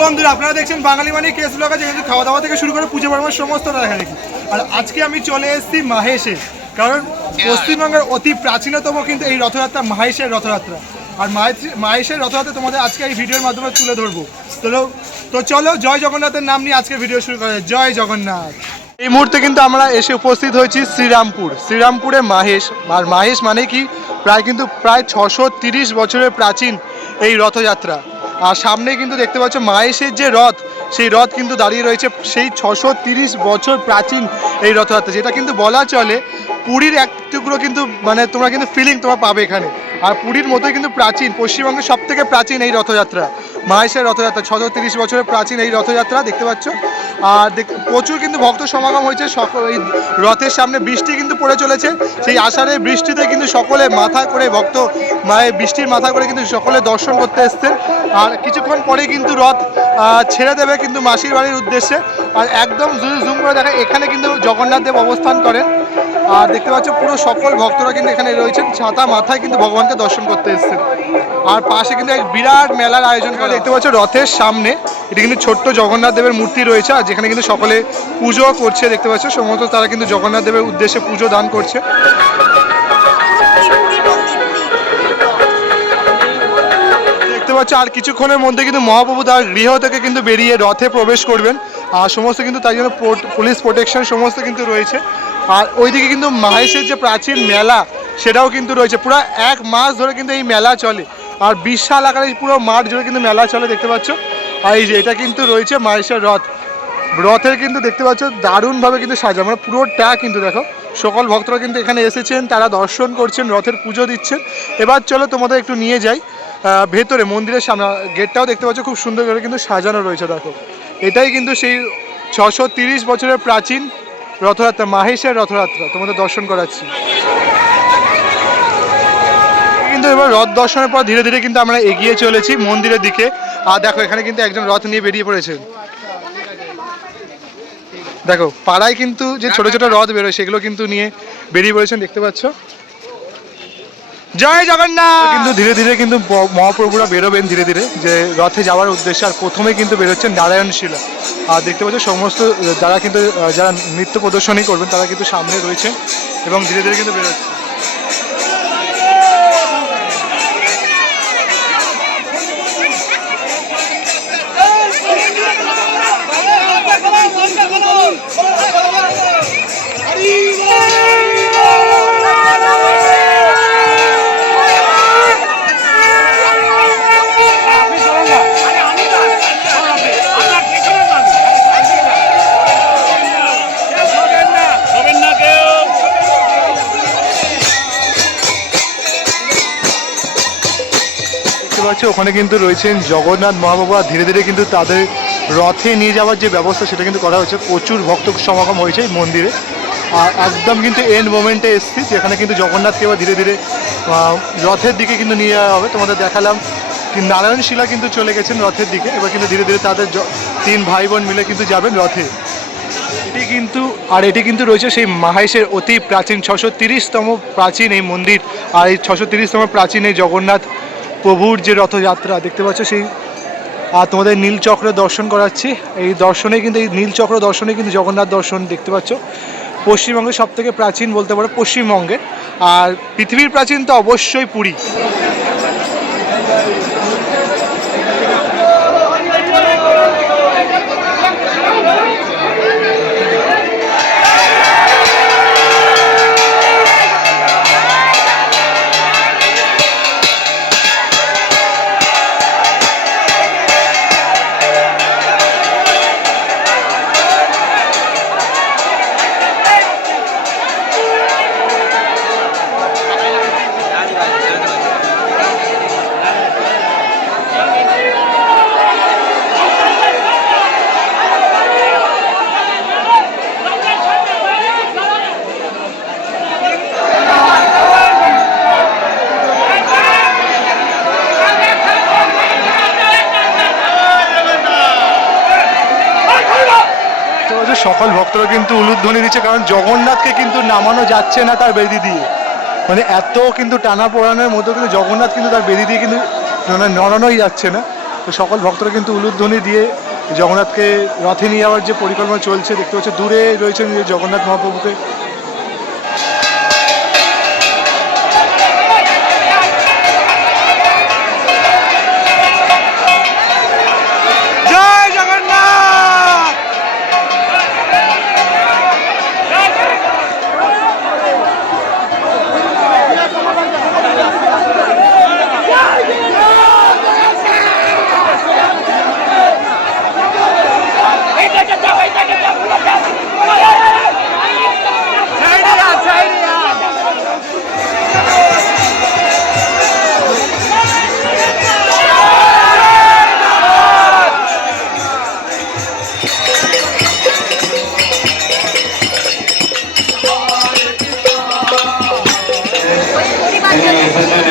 বন্ধুরা আপনারা দেখছেন বাঙালি মানে কেস ব্লগ, যেখানে খাওয়া দাওয়া থেকে শুরু করে পুজো পার্বণ সমস্ত দেখা দেখি। আর আজকে আমি চলে এসেছি মাহেশে, কারণ পশ্চিমবঙ্গের অতি প্রাচীনতম কিন্তু এই রথযাত্রা মাহেশের রথযাত্রা। আর মাহেশের রথযাত্রা তোমাদের আজকে এই ভিডিওর মাধ্যমে তুলে ধরবো। তো চলো জয় জগন্নাথের নাম নিয়ে আজকে ভিডিও শুরু করা যায়। জয় জগন্নাথ। এই মুহূর্তে কিন্তু আমরা এসে উপস্থিত হয়েছি শ্রীরামপুরে মাহেশ। আর মাহেশ মানে কি প্রায় 630 বছরের প্রাচীন এই রথযাত্রা। আর সামনে কিন্তু দেখতে পাচ্ছ মাহেশের যে রথ, সেই রথ কিন্তু দাঁড়িয়ে রয়েছে সেই 630 বছর প্রাচীন এই রথযাত্রা, যেটা কিন্তু বলা চলে পুরীর এক টুকরো কিন্তু মানে তোমরা কিন্তু ফিলিং তোমরা পাবে এখানে। আর পুরীর মতোই কিন্তু প্রাচীন, পশ্চিমবঙ্গের সব থেকে প্রাচীন এই রথযাত্রা, মাহেশের রথযাত্রা। 630 বছরের প্রাচীন এই রথযাত্রা দেখতে পাচ্ছ। আর প্রচুর কিন্তু ভক্ত সমাগম হয়েছে। এই রথের সামনে বৃষ্টি কিন্তু পড়ে চলেছে, সেই আষাঢ়ের বৃষ্টিতে কিন্তু সকলে মাথা করে ভক্ত মায়ের বৃষ্টির মাথা করে কিন্তু সকলে দর্শন করতে এসছেন। আর কিছুক্ষণ পরে কিন্তু রথ ছেড়ে দেবে কিন্তু মাসির বাড়ির উদ্দেশ্যে। আর একদম জুম করে দেখে এখানে কিন্তু জগন্নাথ দেব অবস্থান করেন। আর দেখতে পাচ্ছ পুরো সকল ভক্তরা কিন্তু এখানে রয়েছেন, ছাতা মাথায় কিন্তু ভগবানকে দর্শন করতে এসছেন। আর পাশে কিন্তু এক বিরাট মেলার আয়োজন করে দেখতে পাচ্ছ রথের সামনে। এটি কিন্তু ছোট্ট জগন্নাথ দেবের মূর্তি রয়েছে, আর যেখানে কিন্তু সকলে পুজো করছে দেখতে পাচ্ছ। সমস্ত তারা কিন্তু জগন্নাথ দেবের উদ্দেশ্যে পুজো দান করছে। দেখতে পাচ্ছ আর কিছুক্ষণের মধ্যে কিন্তু মহাপ্রভু তার গৃহ থেকে কিন্তু বেরিয়ে রথে প্রবেশ করবেন। আর সমস্ত কিন্তু তাই জন্য পুলিশ প্রোটেকশন সমস্ত কিন্তু রয়েছে। আর ওইদিকে কিন্তু মাহেশের যে প্রাচীন মেলা সেটাও কিন্তু রয়েছে, পুরো এক মাস ধরে কিন্তু এই মেলা চলে। আর বিশাল আকারে পুরো মাঠ জুড়ে কিন্তু মেলা চলে দেখতে পাচ্ছ। আর এই যে এটা কিন্তু রয়েছে মাহেশের রথের কিন্তু দেখতে পাচ্ছ দারুণভাবে কিন্তু সাজা, মানে পুরোটা কিন্তু দেখো সকল ভক্তরা কিন্তু এখানে এসেছেন, তারা দর্শন করছেন, রথের পুজো দিচ্ছেন। এবার চলো তোমাদের একটু নিয়ে যাই ভেতরে মন্দিরের সামনে। গেটটাও দেখতে পাচ্ছ খুব সুন্দর করে কিন্তু সাজানো রয়েছে দেখো। এটাই কিন্তু সেই 630 বছরের প্রাচীন রথযাত্রা, মাহেশের রথযাত্রা তোমাদের দর্শন করাচ্ছি। কিন্তু এবার রথ দর্শনের পর ধীরে ধীরে কিন্তু আমরা এগিয়ে চলেছি মন্দিরের দিকে। আর দেখো এখানে কিন্তু একজন রথ নিয়ে বেরিয়ে পড়েছেন। দেখো পাড়ায় কিন্তু যে ছোট ছোট রথ বেরোয় সেগুলো কিন্তু নিয়ে বেরিয়ে পড়েছেন দেখতে পাচ্ছ। জয় জগন্নাথ। কিন্তু ধীরে ধীরে কিন্তু মহাপ্রভুরা বেরোবেন ধীরে ধীরে যে রথে যাওয়ার উদ্দেশ্যে। আর প্রথমে কিন্তু বেরোচ্ছেন নারায়ণশিলা। আর দেখতে পাচ্ছ সমস্ত যারা কিন্তু যারা নৃত্য প্রদর্শনী করবেন তারা কিন্তু সামনে রয়েছে এবং ধীরে ধীরে কিন্তু বেরোচ্ছে। ওখানে কিন্তু রয়েছেন জগন্নাথ মহাপ্রভু। আর ধীরে ধীরে কিন্তু তাদের রথে নিয়ে যাওয়ার যে ব্যবস্থা সেটা কিন্তু করা হয়েছে। প্রচুর ভক্ত সমাগম হয়েছে এই মন্দিরে। আর একদম কিন্তু এন্ড মোমেন্টে এসেছি, যেখানে কিন্তু জগন্নাথকে এবার ধীরে ধীরে রথের দিকে কিন্তু নিয়ে যাওয়া হবে। তোমাদের দেখালাম কি নারায়ণশিলা কিন্তু চলে গেছেন রথের দিকে। এবার কিন্তু ধীরে ধীরে তাদের 3 ভাই বোন মিলে কিন্তু যাবেন রথে। এটি কিন্তু রয়েছে সেই মাহেশের অতি প্রাচীন 630তম প্রাচীন এই মন্দির। আর এই 630তম প্রাচীন এই জগন্নাথ প্রভুর যে রথযাত্রা দেখতে পাচ্ছ সেই। আর তোমাদের নীলচক্র দর্শন করাচ্ছি। এই দর্শনে কিন্তু এই নীলচক্র দর্শনে কিন্তু জগন্নাথ দর্শন দেখতে পাচ্ছ। পশ্চিমবঙ্গের সব থেকে প্রাচীন বলতে পারো পশ্চিমবঙ্গের। আর পৃথিবীর প্রাচীন তো অবশ্যই পুরী। সকল ভক্তরা কিন্তু উলুধ্বনি দিচ্ছে, কারণ জগন্নাথকে কিন্তু নামানো যাচ্ছে না তার বেদি দিয়ে, মানে এত কিন্তু টানা পোড়ানোর মধ্যে কিন্তু জগন্নাথ কিন্তু তার বেদি দিয়ে কিন্তু নড়ানোই যাচ্ছে না। তো সকল ভক্তরা কিন্তু উলুধ্বনি দিয়ে জগন্নাথকে রথে নিয়ে যাওয়ার যে পরিকল্পনা চলছে, দেখতে পাচ্ছে দূরে রয়েছেন জগন্নাথ মহাপ্রভুকে।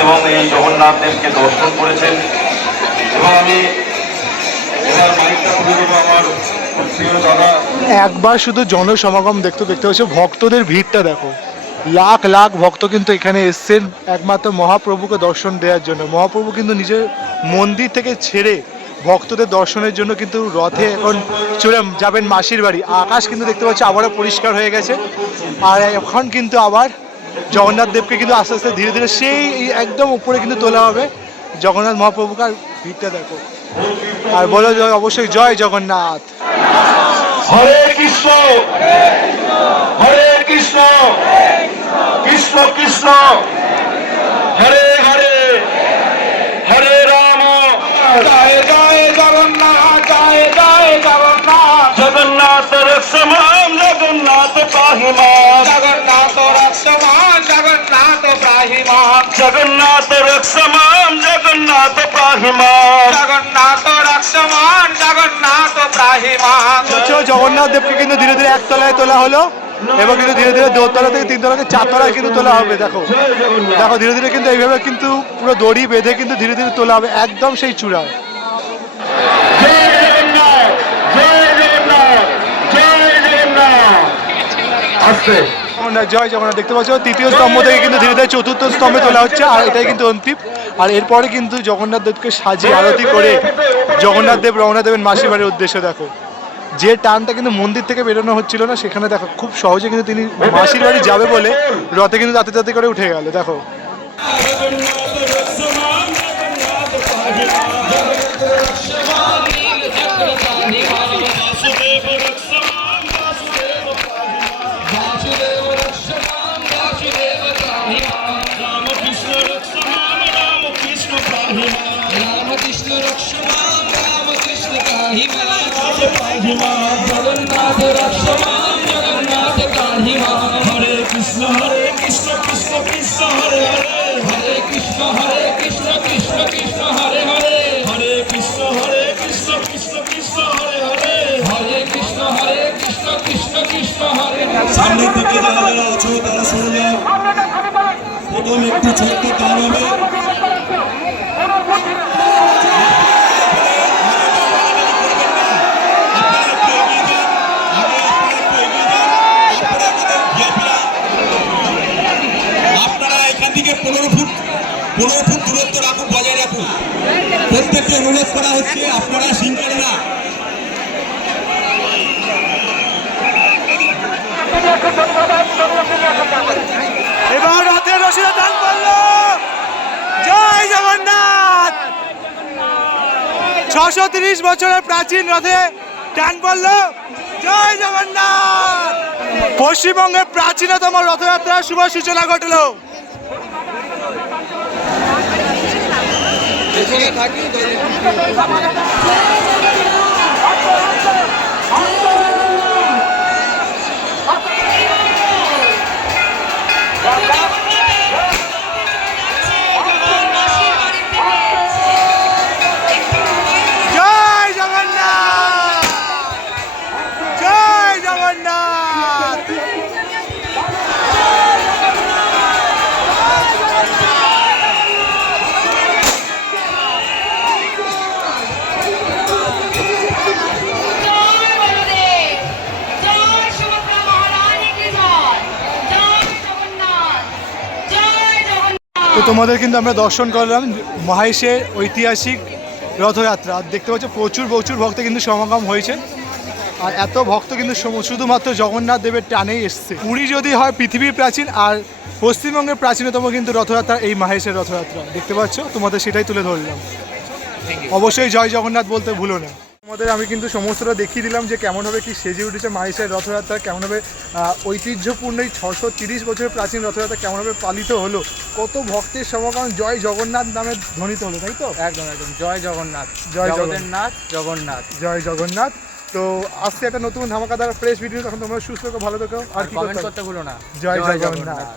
এবং এই জগন্নাথ দেবকে দর্শন করেছেন। এবং আমি এবার মাইকটা তুলে দেবো আমার প্রিয় দাদা। একবার শুধু জনসমাগম দেখতে পাচ্ছ, ভক্তদের ভিড়টা দেখো, লাখ লাখ ভক্ত কিন্তু এখানে এসছেন একমাত্র মহাপ্রভুকে দর্শন দেওয়ার জন্য। মহাপ্রভু কিন্তু নিজের মন্দির থেকে ছেড়ে ভক্তদের দর্শনের জন্য কিন্তু রথে এখন চলে যাবেন মাসির বাড়ি। আকাশ কিন্তু দেখতে পাচ্ছি আবারও পরিষ্কার হয়ে গেছে, আর এখন কিন্তু আবার জগন্নাথ দেবকে কিন্তু আস্তে আস্তে ধীরে ধীরে সেই একদম উপরে কিন্তু তোলা হবে জগন্নাথ মহাপ্রভুকে। আর ভিড়টা দেখো, আর বলো অবশ্যই জয় জগন্নাথ। হরে কৃষ্ণ হরে কৃষ্ণ কৃষ্ণ কৃষ্ণ হরে হরে হরে রাম জয় জয় জগন্নাথ জয় জয় জগন্নাথ জগন্নাথ রক্ষমান জগন্নাথ পাহিমান জগন্নাথ রক্ষমান জগন্নাথ পাহিমান জগন্নাথ রক্ষমান জগন্নাথ পাহিমান জগন্নাথ রক্ষমান জগন্নাথ পাহিমান। জগন্নাথ দেবকে কিন্তু ধীরে ধীরে একতলায় তোলা হলো এবং কিন্তু ধীরে ধীরে দোতলা থেকে তিনতলা থেকে চারতলায় কিন্তু তোলা হবে। দেখো দেখো ধীরে ধীরে কিন্তু এইভাবে কিন্তু পুরো দড়ি বেঁধে কিন্তু ধীরে ধীরে তোলা হবে একদম সেই চূড়ায়। জয় জগন্নাথ দেখতে পাচ্ছ, তৃতীয় স্তম্ভ থেকে কিন্তু ধীরে ধীরে চতুর্থ স্তম্ভে তোলা হচ্ছে, আর এটাই কিন্তু অন্তিম। আর এরপরে কিন্তু জগন্নাথ দেবকে সাজিয়ে আরতি করে জগন্নাথ দেব রওনা দেবেন মাসির বাড়ির উদ্দেশ্যে। দেখো যে টানটা কিন্তু মন্দির থেকে বেরোনো হচ্ছিল না, সেখানে দেখো খুব সহজে কিন্তু তিনি মাসির বাড়ি যাবে বলে রথে কিন্তু তাতে তাতে করে উঠে গেল। দেখো জগন্নাথ রক্ষমান জগন্নাথ কাহিমান হরে কৃষ্ণ কৃষ্ণ কৃষ্ণ হরে হরে হরে কৃষ্ণ কৃষ্ণ কৃষ্ণ হরে হরে হরে কৃষ্ণ কৃষ্ণ কৃষ্ণ হরে হরে হরে কৃষ্ণ কৃষ্ণ কৃষ্ণ হরে। সামনে থেকে যারা যারা আছো তারা শুনে যাও, প্রথম একটু ছোট্ট গান হবে। আপনারা এখান থেকে 15 ফুট দূরত্ব রাখুন, বজায় রাখুন। প্রত্যেককে অনুরোধ করা হচ্ছে আপনারা সিঙ্গেল না। এবার রথের রশিটা টান পড়লো। জয় জগন্নাথ। 630 বছরের প্রাচীন রথে টান পড়লো। জয় জগন্নাথ। পশ্চিমবঙ্গের প্রাচীনতম রথযাত্রার শুভ সূচনা ঘটলো। জয় জগন্নাথ। জয় জগন্নাথ। জয় তো তোমাদের কিন্তু আমরা দর্শন করলাম মহেশের ঐতিহাসিক রথযাত্রা। আর দেখতে পাচ্ছ প্রচুর প্রচুর ভক্ত কিন্তু সমাগম হয়েছে। আর এত ভক্ত কিন্তু শুধুমাত্র জগন্নাথ দেবের টানেই এসছে। পুরী যদি হয় পৃথিবীর প্রাচীন, আর পশ্চিমবঙ্গের প্রাচীনতম কিন্তু রথযাত্রা এই মহেশের রথযাত্রা। দেখতে পাচ্ছ, তোমাদের সেটাই তুলে ধরলাম। অবশ্যই জয় জগন্নাথ বলতে ভুলো না। তোমাদের আমি কিন্তু সমস্তটা দেখিয়ে দিলাম যে কেমনভাবে কি সেজে উঠেছে মহেশের রথযাত্রা, কেমনভাবে ঐতিহ্যপূর্ণ এই 630 বছরের প্রাচীন রথযাত্রা কেমনভাবে পালিত হলো, কত ভক্তের সমাগম জয় জগন্নাথ নামে ধ্বনিত হলো, তাই তো? একদম একদম, জয় জগন্নাথ, জয় জগন্নাথ জগন্নাথ, জয় জগন্নাথ। তো আসছে একটা নতুন ধামাকাদার ফ্রেশ ভিডিও, তখন তোমরা সুস্থ থেকো, ভালো থেকো, আর কি কমেন্ট করতে ভুলো না। জয় জগন্নাথ।